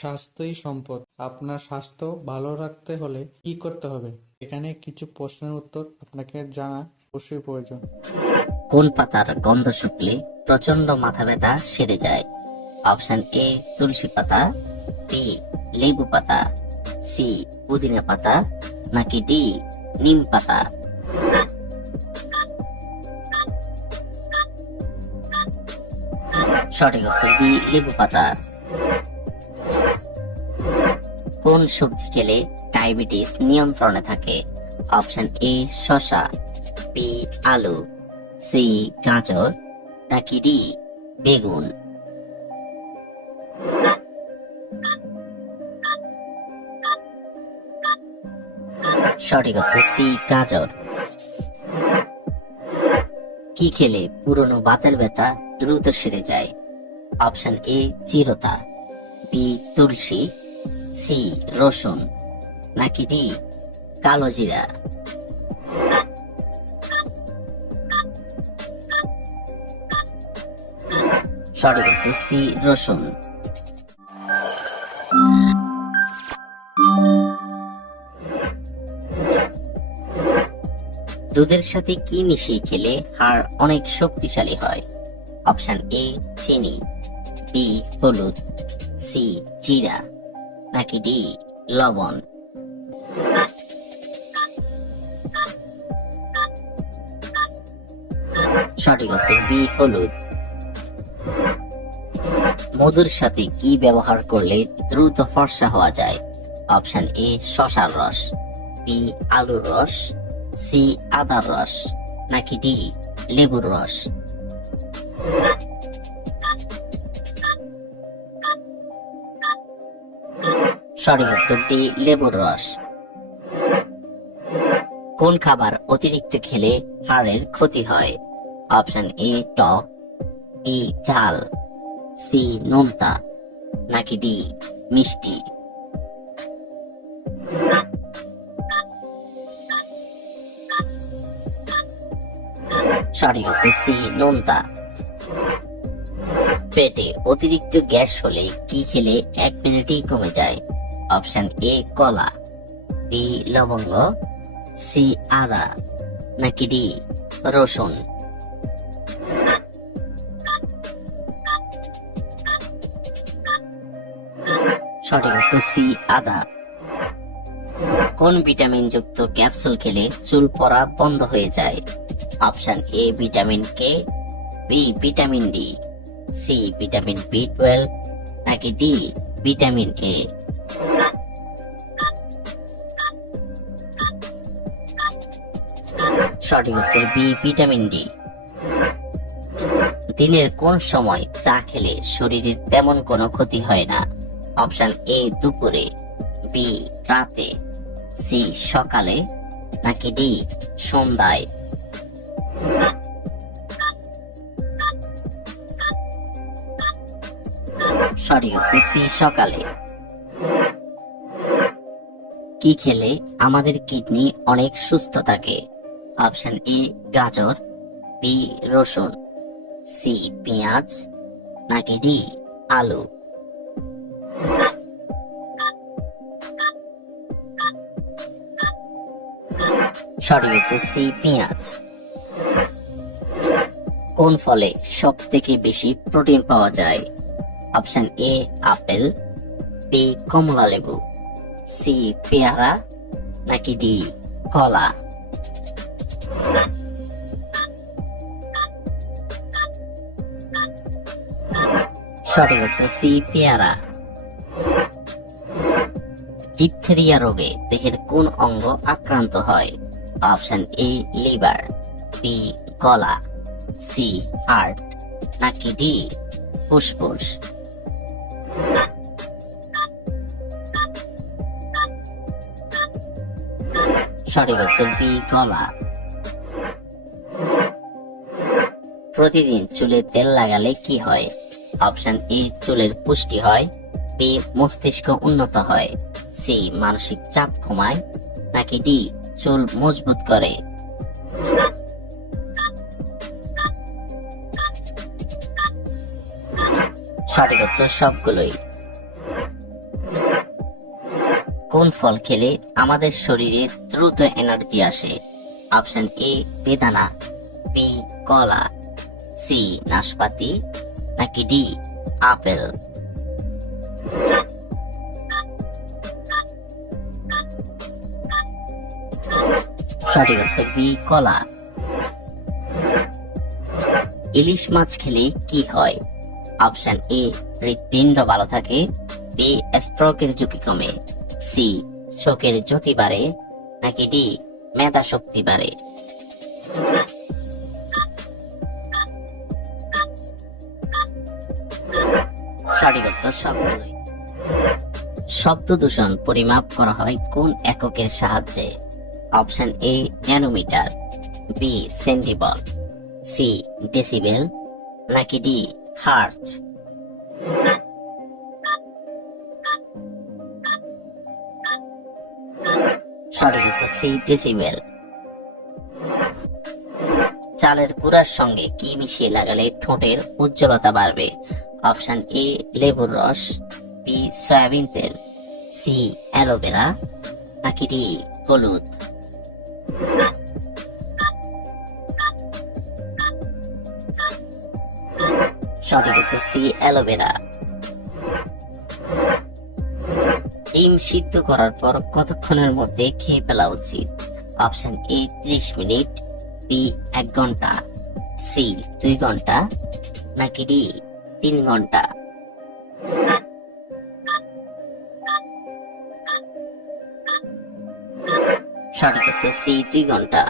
স্বাস্থ্যই সম্পদ। আপনার স্বাস্থ্য ভালো রাখতে হলে কি করতে হবে? এখানে কিছু প্রশ্নের উত্তর আপনাকে জানা অবশ্যই প্রয়োজন। কোন পাতার গন্ধ শুকলে প্রচন্ড মাথা ব্যথা সেরে যায়? অপশন এ তুলসী পাতা, বি লেবু পাতা, সি পুদিনা পাতা, নাকি ডি নিম পাতা? সঠিক উত্তর বি লেবু পাতা। কোন সবজি খেলে ডায়াবেটিস নিয়ন্ত্রণে থাকে? অপশন এ শসা, বি আলু, সি গাজর, নাকি ডি বেগুন? সঠিক উত্তর সি গাজর। কি খেলে পুরনো বাতের ব্যথা দ্রুত সেরে যায়? অপশন এ চিরতা, বি তুলসী, সি রসুন, নাকি ডি কালো জিরা? সঠিক উত্তর সি রসুন। দুধের সাথে কি মিশিয়ে খেলে হাড় অনেক শক্তিশালী হয়? অপশন এ চিনি, বি হলুদ, সি জিরা, নাকি ডি লবণ? সঠিক উত্তর বি হলুদ। মধুর সাথে কি ব্যবহার করলে দ্রুত ফর্সা হওয়া যায়? অপশন এ শসার রস, বি আলুর রস, সি আদার রস, নাকি ডি লেবুর রস? সঠিক উত্তর ডি লেবুর রস। কোন খাবার অতিরিক্ত খেলে হাড়ের ক্ষতি হয়? অপশন এ টক, বি ঝাল, সি নোনতা, নাকি ডি মিষ্টি? সঠিক উত্তর সি নোনতা। পেটে অতিরিক্ত গ্যাস হলে কি খেলে 1 মিনিটেই কমে যায়? অপশন এ কলা, বি লবঙ্গ, সি আদা, নাকি ডি রসুন? সঠিক উত্তর সি আদা। কোন ভিটামিন যুক্ত ক্যাপসুল খেলে চুল পড়া বন্ধ হয়ে যায়? Option A vitamin K, B vitamin D, C vitamin বি12, নাকি ডি ভিটামিন এ? সঠিক উত্তর বি ভিটামিন ডি। দিনের কোন সময় চা খেলে শরীরের তেমন কোনো ক্ষতি হয় না? অপশন এ দুপুরে, বি রাতে, সি সকালে, নাকি ডি সন্ধ্যায়? সঠিক উত্তর সি সকালে। কি খেলে আমাদের কিডনি অনেক সুস্থ থাকে? অপশন এ গাজর, বি রসুন, সি পেঁয়াজ, নাকি ডি আলু? সঠিক উত্তর সি পেঁয়াজ। কোন ফলে সব থেকে বেশি প্রোটিন পাওয়া যায়? অপশন এ আপেল, বি কমলা লেবু, সি পেয়ারা, নাকি ডি কলা? সঠিক উত্তর সি পেয়ারা। ডিপথেরিয়া রোগে দেহের কোন অঙ্গ আক্রান্ত হয়? অপশন এ লিভার, বি গলা, সি হার্ট, নাকি ডি ফুসফুস? সঠিক উত্তর বি গলা। প্রতিদিন চুলে তেল লাগালে কি হয়? অপশন এ চুলের পুষ্টি হয়, বি মস্তিষ্ক উন্নত হয়, সি মানসিক চাপ কমায়, নাকি ডি চুল মজবুত করে? সঠিক উত্তর সবগুলোই। কোন ফল খেলে আমাদের শরীরে দ্রুত এনার্জি আসে? অপশন এ বেদানা, বি কলা, সি নাশপাতি, নাকি ডি আপেল? সঠিক উত্তর বি কলা। ইলিশ মাছ খেলে কি হয়? অপশন এ হৃৎপিণ্ড ভালো থাকে, বি স্ট্রোকের ঝুঁকি কমে, সি চোখের জ্যোতি বাড়ে, নাকি ডি মেধা শক্তি বাড়ে? সঠিক উত্তর সবগুলোই। শব্দ দূষণ পরিমাপ করা হয় কোন এককের সাহায্যে? Option A nanometre, B centibel, C decibel, নাকি ডি হার্জ? সঠিক উত্তর সি ডেসিবেল। চালের গুঁড়ার সঙ্গে কি মিশিয়ে লাগালে ঠোঁটের উজ্জ্বলতা বাড়বে? অপশন এ লেবুর রস, বি সয়াবিন তেল, সি অ্যালোভেরা, নাকি ডি হলুদ? সঠিক উত্তর সি অ্যালোভেরা। ডিম সিদ্ধ করার পর কতক্ষণের মধ্যে খেয়ে ফেলা উচিত? অপশন এ 30 মিনিট, বি 1 ঘন্টা, সি 2 ঘন্টা, নাকি ডি 3 ঘন্টা? সঠিক উত্তর সি 2 ঘন্টা।